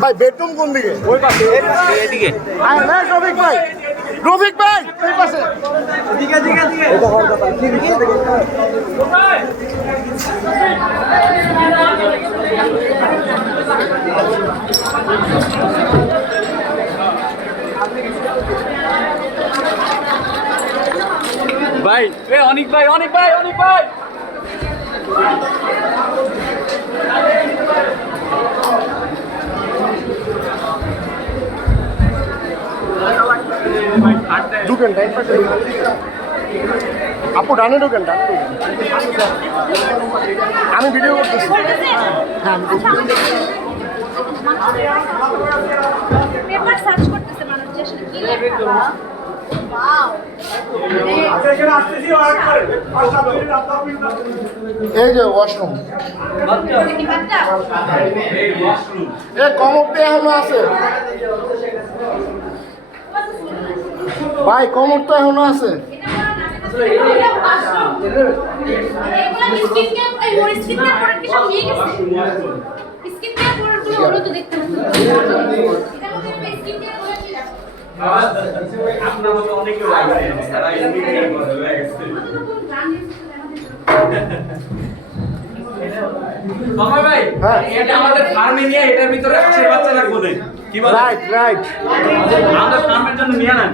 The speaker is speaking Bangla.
ভাই বেডরুম কোন দিকে? ওই পাশে, এদিকে। আয় না রফিক ভাই, রফিক ভাই এই পাশে। এদিকে এদিকে এদিকে। এটা হল কথা। এদিকে এদিকে। ভাই এ অনেক ভাই অনেক ভাই অনেক ভাই ঢুকেন ডাইন পাশে আপু ডানে ঢুকেন ডানে ঢুকেন। আমি ভিডিও করতেছি। হ্যাঁ পেপার সার্চ করতেছে মানুষ যে আসলে কি লেখা। ওয়াও এই যে ওয়াশরুম। এ কমরটা এখনো আছে ভাই, কমর তো এখনো আছে। আপনার মতো অনেকে তারা ভাই হ্যাঁ এটা আমাদের ফার্মে নিয়ে এটার ভিতরে 8 বাচ্চা রাখবো কি বলে? Right right. আমাদের ফার্মের জন্য নিয়ে নেন।